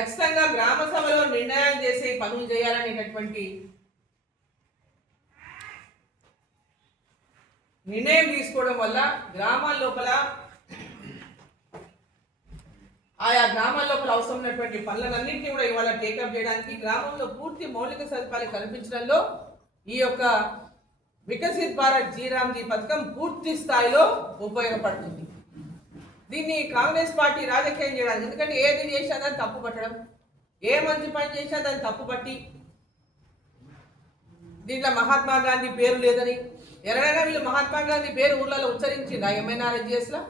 ఖచ్చితంగా గ్రామ సభలో నిర్ణయం చేసి పనులు చేయాలనేటటువంటి నిర్ణయం తీసుకోవడం వల్ల గ్రామాల లోపల ఆయా గ్రామాల లోపల అవసరం ఉన్నటువంటి పనులన్నింటినీ కూడా ఇవాళ టేకప్ చేయడానికి గ్రామంలో పూర్తి మౌలిక సదుపాయాలు కల్పించడంలో ఈ యొక్క వికసిత్ భారత్ జీరామ్జీ పథకం పూర్తి స్థాయిలో ఉపయోగపడుతుంది. దీన్ని కాంగ్రెస్ పార్టీ రాజకీయం చేయడానికి, ఎందుకంటే ఏది చేసినా దాన్ని తప్పు పట్టడం, ఏ మంచి పని చేసినా దాన్ని తప్పు పట్టి దీంట్లో మహాత్మా గాంధీ పేరు లేదని ఎవరైనా వీళ్ళు మహాత్మా గాంధీ పేరు ఊళ్ళలో ఉచ్చరించిందా ఎంఎన్ఆర్ఎస్జిఎస్లో?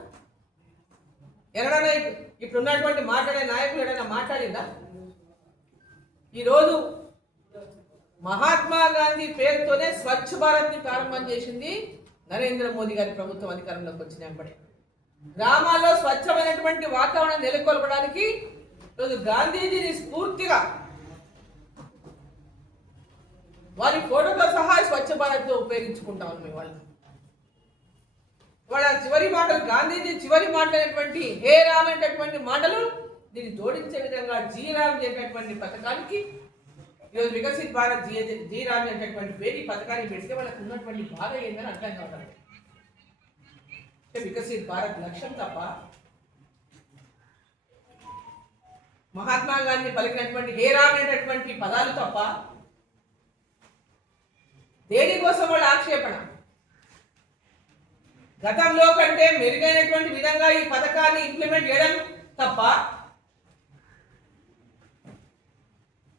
ఎవరైనా ఇప్పుడు ఉన్నటువంటి మాట్లాడే నాయకులు ఎవరైనా మాట్లాడిందా? ఈరోజు మహాత్మా గాంధీ పేరుతోనే స్వచ్ఛ భారత్ని ప్రారంభం చేసింది నరేంద్ర మోదీ గారి ప్రభుత్వం అధికారంలోకి వచ్చినప్పుడే. గ్రామాల్లో స్వచ్ఛమైనటువంటి వాతావరణం నెలకొల్పడానికి ఈరోజు గాంధీజీని స్ఫూర్తిగా వారి ఫోటోతో సహా స్వచ్ఛ భారత్ ఉపయోగించుకుంటా ఉన్నాం. వాళ్ళ చివరి మాటలు, గాంధీజీ చివరి మాట్లాడినటువంటి హే రామ్ అనేటటువంటి మాటలు దీన్ని జోడించే విధంగా జీరామ్ చేసేటువంటి పథకానికి ఈరోజు వికసిత్ భారత్ జీరామ్ అనేటటువంటి పేరు పథకాన్ని పెడితే వాళ్ళకు ఉన్నటువంటి బాధ ఏందని అర్థం కావాలి. వికసిత్ భారత్ లక్ష్యం తప్ప మహాత్మా గాంధీ పలికినటువంటి హే రామ్ అనేటటువంటి పదాలు తప్ప దేనికోసం వాళ్ళ ఆక్షేపణ? గతంలో కంటే మెరుగైనటువంటి విధంగా ఈ పథకాన్ని ఇంప్లిమెంట్ చేయడం తప్ప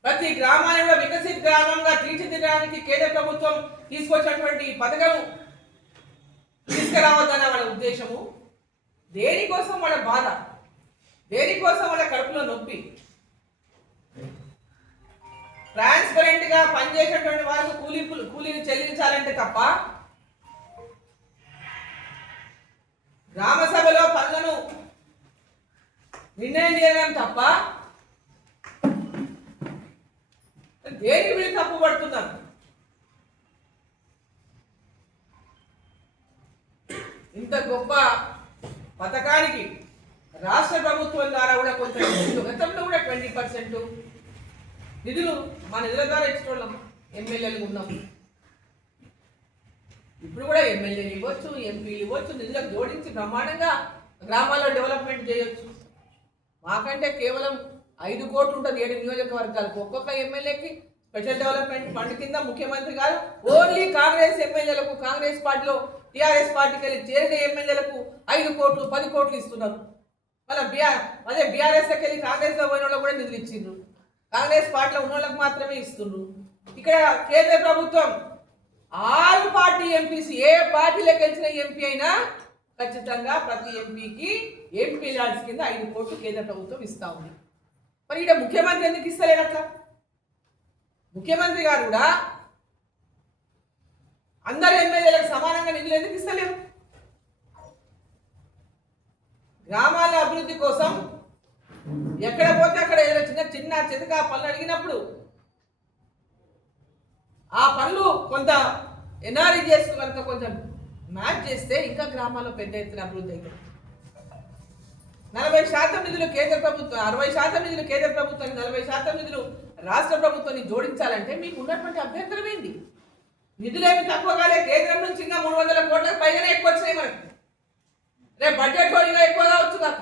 ప్రతి గ్రామాన్ని కూడా వికసిత్ గ్రామంగా తీర్చిదిద్దడానికి కేంద్ర ప్రభుత్వం తీసుకొచ్చినటువంటి పథకం తీసుకురావద్దన్న వాళ్ళ ఉద్దేశము. దేనికోసం వాళ్ళ బాధ, దేనికోసం వాళ్ళ కడుపులో నొప్పి? ట్రాన్స్పరెంట్ గా పనిచేసేటువంటి వాళ్ళకు కూలీని చెల్లించాలంటే తప్ప గ్రామ సభలో పనులను నిర్ణయం చేయడం తప్ప దేనికి వీళ్ళు తప్పు పడుతున్నారు? ఇంత గొప్ప పథకానికి రాష్ట్ర ప్రభుత్వం ద్వారా కూడా కొంత గతంలో కూడా 20% నిధులు మా నిధుల ద్వారా ఇచ్చుకోవడం ఎమ్మెల్యేలు ఉన్నాం. ఇప్పుడు కూడా ఎమ్మెల్యేలు ఇవ్వచ్చు, ఎంపీలు ఇవ్వచ్చు, నిధులకు జోడించి బ్రహ్మాండంగా గ్రామాల్లో డెవలప్మెంట్ చేయొచ్చు. మాకంటే కేవలం 5 కోట్లు ఉంటుంది 7 నియోజకవర్గాలకు. ఒక్కొక్క ఎమ్మెల్యేకి స్పెషల్ డెవలప్మెంట్ ఫండ్ కింద ముఖ్యమంత్రి గారు ఓన్లీ కాంగ్రెస్ ఎమ్మెల్యేలకు, కాంగ్రెస్ పార్టీలో టీఆర్ఎస్ పార్టీకి వెళ్ళి చేరిన ఎమ్మెల్యేలకు 5 కోట్లు 10 కోట్లు ఇస్తున్నారు. మళ్ళీ బీఆర్ఎస్కి వెళ్ళి కాంగ్రెస్లో పోయిన వాళ్ళకు కూడా నిధులు ఇచ్చిండ్రు. కాంగ్రెస్ పార్టీలో ఉన్న వాళ్ళకి మాత్రమే ఇస్తున్నారు. ఇక్కడ కేంద్ర ప్రభుత్వం ఆల్ పార్టీ ఎంపీస్, ఏ పార్టీలోకి గెలిచిన ఎంపీ అయినా ఖచ్చితంగా ప్రతి ఎంపీకి ఎంపీ ల్యాడ్స్ కింద 5 కోట్లు కేంద్ర ప్రభుత్వం ఇస్తా ఉంది. మరి ఇక్కడ ముఖ్యమంత్రి ఎందుకు ఇస్తలేడు అట్లా? ముఖ్యమంత్రి గారు కూడా అందరు ఎమ్మెల్యేలకు సమానంగా నిధులు ఎందుకు ఇస్తలేరు? గ్రామాల అభివృద్ధి కోసం ఎక్కడ పోతే అక్కడ ఏదైనా చిన్న చితక పనులు అడిగినప్పుడు ఆ పనులు కొంత ఎన్ఆర్ఈజీఎస్ కనుక కొంచెం మ్యాచ్ చేస్తే ఇంకా గ్రామాల్లో పెద్ద ఎత్తున అభివృద్ధి అవుతుంది. 40% నిధులు కేంద్ర ప్రభుత్వం, 60% నిధులు కేంద్ర ప్రభుత్వానికి, 40% నిధులు రాష్ట్ర ప్రభుత్వాన్ని జోడించాలంటే మీకు ఉన్నటువంటి అభ్యంతరం ఏంటి? నిధులేమి తక్కువ కాలే, కేంద్రం నుంచి ఇంకా 300 కోట్లకు పైగానే ఎక్కువ వచ్చినాయి మనకి. రేపు బడ్జెట్ ఇంకా ఎక్కువ కావచ్చు కాక.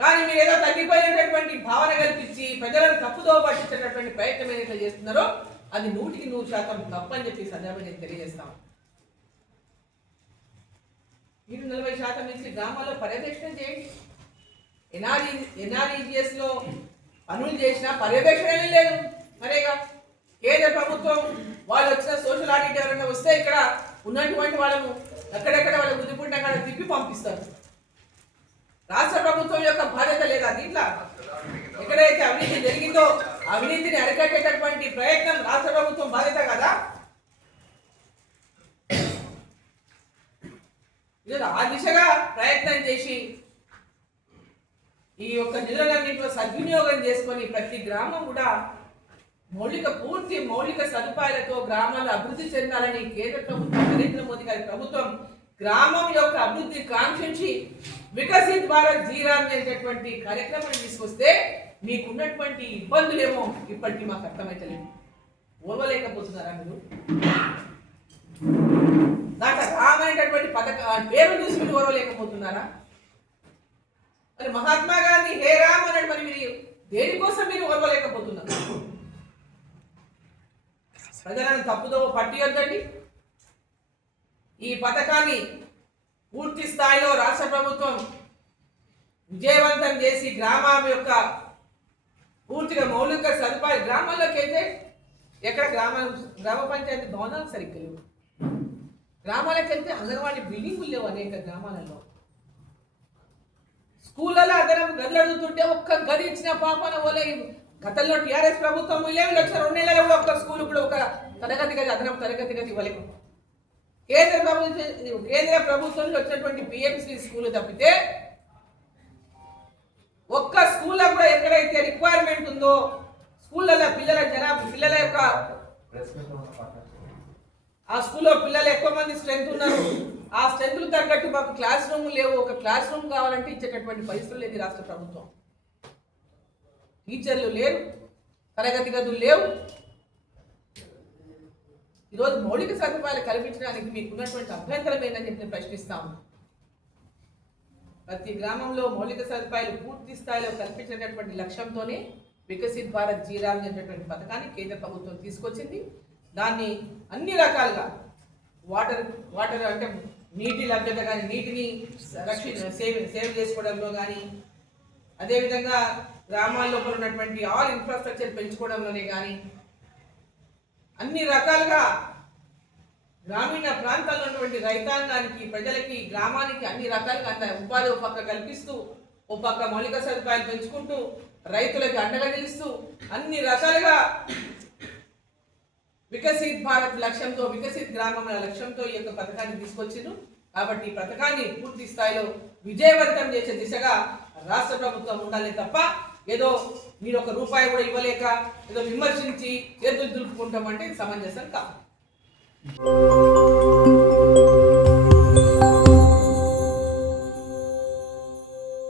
కానీ మీరు ఏదో తగ్గిపోయినటువంటి భావన కల్పించి ప్రజలను తప్పుదో పట్టించేటటువంటి ప్రయత్నం ఏదైతే చేస్తున్నారో అది 100% తప్పని చెప్పి సందర్భంగా నేను తెలియజేస్తాను. మీరు 40% నుంచి గ్రామాల్లో పర్యవేక్షణ చేయండి. ఎన్ఆర్ఈజీఎస్ లో పనులు చేసినా పర్యవేక్షణ లేదు. మరేగా కేంద్ర ప్రభుత్వం వాళ్ళు వచ్చిన సోషల్ ఆడిట్ ఎవరైనా వస్తే ఇక్కడ ఉన్నటువంటి వాళ్ళను ఎక్కడెక్కడ వాళ్ళ బుద్ధిపుంటే అక్కడ తిప్పి పంపిస్తారు. రాష్ట్ర ప్రభుత్వం యొక్క బాధ్యత లేదా దీంట్లో? ఎక్కడైతే అవినీతి జరిగిందో అవినీతిని అరికట్టేటటువంటి ప్రయత్నం రాష్ట్ర ప్రభుత్వం బాధ్యత కదా. ఆ దిశగా ప్రయత్నం చేసి ఈ యొక్క నిధులన్నింటిలో సద్వినియోగం చేసుకొని ప్రతి గ్రామం కూడా పూర్తి మౌలిక సదుపాయాలతో గ్రామాలు అభివృద్ధి చెందాలని కేంద్ర ప్రభుత్వం, నరేంద్ర మోదీ గారి ప్రభుత్వం గ్రామం యొక్క అభివృద్ధి కాంక్షించి వికసిత్ భారత్ జీరామ్ అనేటటువంటి కార్యక్రమాన్ని తీసుకొస్తే మీకున్నటువంటి ఇబ్బందులేమో ఇప్పటికీ మాకు అర్థమైతలేదు. ఓర్వలేకపోతున్నారా మీరు? దాంట్లో రామైనటువంటి పేరు చూసి మీరు ఓర్వలేకపోతున్నారా? మరి మహాత్మా గాంధీ హే రామ్ అన్నాడు, మరి మీరు దేనికోసం మీరు ఓర్వలేకపోతున్నారు? ప్రజలను తప్పుదోవ పట్టియొద్దండి. ఈ పథకాన్ని పూర్తి స్థాయిలో రాష్ట్ర ప్రభుత్వం విజయవంతం చేసి గ్రామం యొక్క పూర్తిగా మౌలిక సదుపాయాలు గ్రామాల్లోకి వెళ్తే ఎక్కడ గ్రామ పంచాయతీ భవనాలు సరిగ్గా లేవు. గ్రామాలకు వెళ్తే అంగన్వాడీ బిల్డింగులు లేవు అనేక గ్రామాలలో. స్కూళ్ళలో అదనపు గదులు అడుగుతుంటే ఒక్క గది ఇచ్చిన పాపన పోలే. గతంలో టీఆర్ఎస్ ప్రభుత్వం 2 లక్షల 2 నెలలు కూడా ఒక్క స్కూల్ కూడా ఒక తరగతి గది అదనపు తరగతి గది ఇవ్వలేము. కేంద్ర ప్రభుత్వంలో వచ్చినటువంటి పిఎంసి స్కూల్ తప్పితే ఒక్క స్కూల్లో కూడా ఎక్కడైతే రిక్వైర్మెంట్ ఉందో స్కూళ్ళలో పిల్లల యొక్క ఆ స్కూల్లో పిల్లలు ఎక్కువ మంది స్ట్రెంత్ ఉన్నారు. ఆ స్ట్రెంత్లు తగ్గట్టు మాకు క్లాస్ రూమ్ లేవు. ఒక క్లాస్ రూమ్ కావాలంటే ఇచ్చేటటువంటి పరిస్థితులు లేదు రాష్ట్ర ప్రభుత్వం. టీచర్లు లేరు, తరగతి గదులు లేవు. ఈరోజు మౌలిక సదుపాయాలు కల్పించడానికి మీకున్నటువంటి అభ్యంతరం ఏంటని చెప్పి ప్రశ్నిస్తాము. ప్రతి గ్రామంలో మౌలిక సదుపాయాలు పూర్తి స్థాయిలో కల్పించేటటువంటి లక్ష్యంతోనే వికసిత్ భారత్ జీరామ్ అనేటువంటి పథకాన్ని కేంద్ర ప్రభుత్వం తీసుకొచ్చింది. దాన్ని అన్ని రకాలుగా వాటర్ అంటే నీటి లభ్యత కానీ, నీటిని సేవ్ చేసుకోవడంలో కానీ, అదేవిధంగా గ్రామాల్లో ఉన్నటువంటి ఆల్ ఇన్ఫ్రాస్ట్రక్చర్ పెంచుకోవడంలోనే కానీ, అన్ని రకాలుగా గ్రామీణ ప్రాంతాల్లో ఉన్నటువంటి రైతాంగానికి, ప్రజలకి, గ్రామానికి అన్ని రకాలుగా ఉపాధి ఒక పక్క కల్పిస్తూ, ఒక పక్క మౌలిక సదుపాయాలు పెంచుకుంటూ, రైతులకి అండగా నిలుస్తూ అన్ని రకాలుగా వికసిత్ భారత్ లక్ష్యంతో, వికసిత్ గ్రామముల లక్ష్యంతో ఈ యొక్క పథకాన్ని తీసుకొచ్చిండ్రు. కాబట్టి ఈ పథకాన్ని పూర్తి స్థాయిలో విజయవంతం చేసే దిశగా రాష్ట్ర ప్రభుత్వం ఉండాలి తప్ప ఏదో మీరు ఒక రూపాయి కూడా ఇవ్వలేక ఏదో విమర్శించి చేతులు దులుపుకుంటామంటే సమంజసం కాదు.